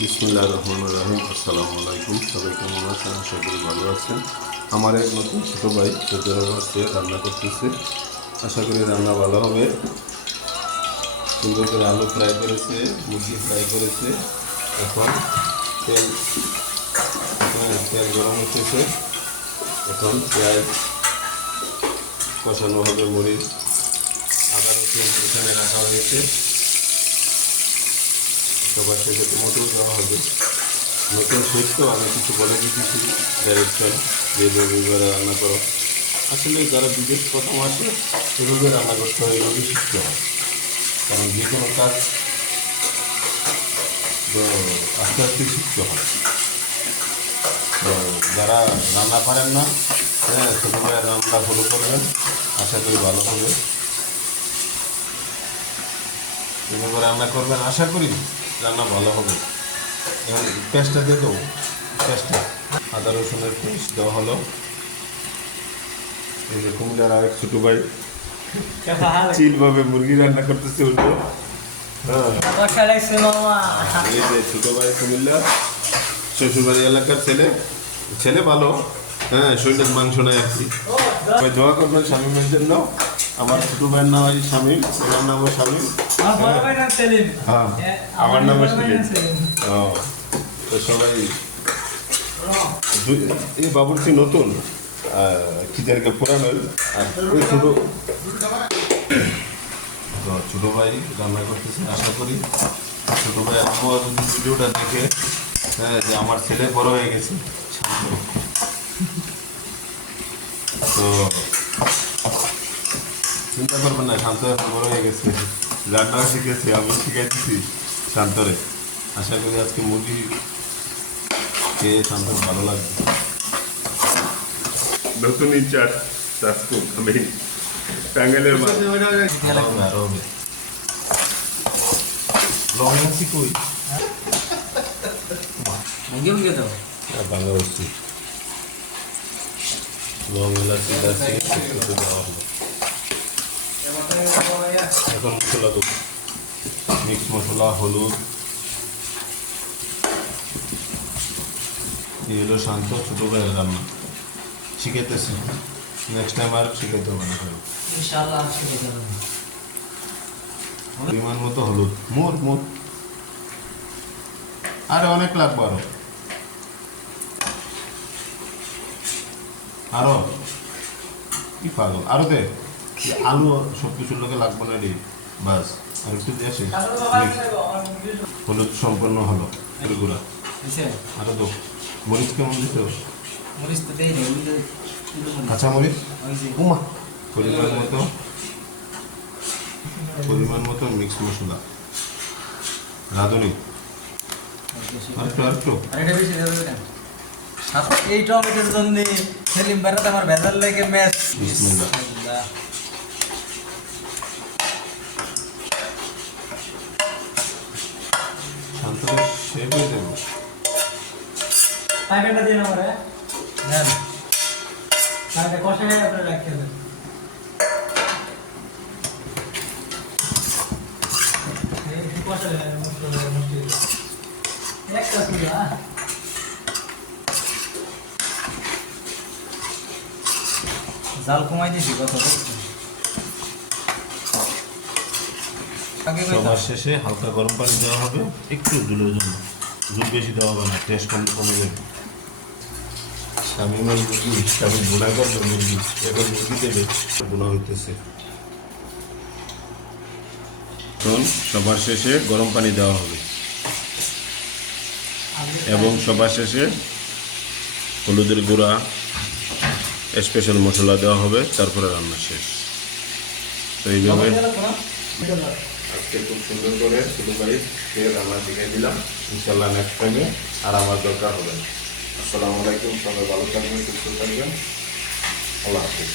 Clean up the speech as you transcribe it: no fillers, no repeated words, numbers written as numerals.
বিসমিল্লাহির রহমানির রহিম। আসসালামু আলাইকুম। সবাই কেমন আছেন? আশা করি ভালো আছেন। আমার এক নতুন ছোটো ভাই সৌদির অবস্থায় রান্না করতেছে। আশা করি রান্না ভালো হবে। সুন্দর করে আলু ফ্রাই করেছে, মুরগি ফ্রাই করেছে। এখন তেল তেল গরম হতেছে। এখন পেঁয়াজ কষানো হবে, মরিচ আদা রসুন এখানে রাখা হয়েছে। সবার শেষে টমেটো দেওয়া হবে। নতুন শেষ তো আমি কিছু বলে দিতেছি ডাইরেকশন যেভাবে রান্না করো। আসলে যারা বিদেশ প্রথম আসে এভাবে রান্না করতে হয়, এভাবে শিখতে হয়। কারণ যে কোনো কাজ আস্তে আস্তে শিখতে হয়। তো যারা রান্না পারেন না, হ্যাঁ, ছোটো ভাইয়ের রান্না ফলো করবেন, আশা করি ভালো হবে। এভাবে রান্না করবেন, আশা করি রান্না ভালো হবে। এখন পেঁয়াজটা দিয়ে দেবো, পেঁয়াজটা আদা রসুনের পেস্ট দেওয়া হলো। এই যে কুমিল্লার আরেক ছোটো ভাই চিলভাবে মুরগি রান্না করতেছে উল্টো। হ্যাঁ, এই যে ছোটো ভাই কুমিল্লা শ্বশুরবাড়ি এলাকার ছেলে, ছেলে ভালো, হ্যাঁ, শরীরের মাংস নেয় আর কি। ভাই দোয়া করবেন শামীমের জন্য। আমার ছোটো ভাইয়ের নাম আছে শামীম, ওনার নামও শামীম। হ্যাঁ, আমার নামও সেলিম। ও, তো সবাই এই বাবুর্চি নতুন খিদেরকে পুরানো। ওই ছোটো তো ছোটো ভাই রান্না করতেছে। আশা করি ছোটো ভাই আমার ভিডিওটা দেখে, হ্যাঁ, যে আমার ছেলে বড় হয়ে গেছে, তো চিন্তা করবেন না, শান্ত এখন বড় হয়ে গেছে, রান্নাও শিখেছে, আমি শিখাইতেছি শান্তরে। আশা করি আজকে মুরগি খেয়ে শান্তর ভালো লাগবে। নতুন ইনচার্জ চাষকুক আমি টাঙ্গাইলের আরো হবে লং আছি কই বাংলা বস্তি লং এলাচি দারচিনি একটু দেওয়া হলো। এখন মশলা দেবো, মিক্স মশলা, হলুদ। এই হলো শান্ত ছোটো ভাইয়ের রান্না, শিখাইতেছি। নেক্সট টাইম আর শিখাইতে হবে না। পরিমাণ মতো হলুদ, মোর মোর আরে অনেক লাগবে, আরো কি পাগল, আরো দে। আলু সব কিছুর লোকে লাগবে না রে, বাস আর একটু দিয়ে আসে। হলুদ সম্পন্ন হলো, গুঁড়া আরো দো। মরিচ কেমন দিতে হবে? কাঁচা মরিচ পরিমাণ মতো মিক্স মশলা, রাঁধুনি আরেকটু এই টমেটোর জন্য সেলিম বেড়াতে আমার ভেজাল লেগে ম্যাচ। শান্তরে শেপ হয়ে দেবো। পাইপেনটা দিয়ে নাও রে, নেন তাহলে কষে আপনি রাখতে দেন। এই কষে একটা সুদা জাল কমাই দিছি কত সবার শেষে হালকা গরম পানি দেওয়া হবে, একটু জুলের জন্য। জুল বেশি দেওয়া হবে না, টেস্ট কমে যাবে। শামীমের মুরগি শামীম বোনা করবে মুরগি, এখন মুরগি দেবে বোনা হইতেছে। তখন সবার শেষে গরম পানি দেওয়া হবে এবং সবার শেষে হলুদের গুঁড়া, স্পেশাল মশলা দেওয়া হবে, তারপরে রান্না শেষ। তো এইভাবে আজকে খুব সুন্দর করে ছোটো ভাই খেয়ে রান্না শিখিয়ে দিলাম। ইনশাল্লাহ নেক্সট টাইমে আর আমার দরকার হবে না। আসসালামু আলাইকুম, সবাই ভালো থাকবেন, সুস্থ থাকবেন, আল্লাহ হাফিজ।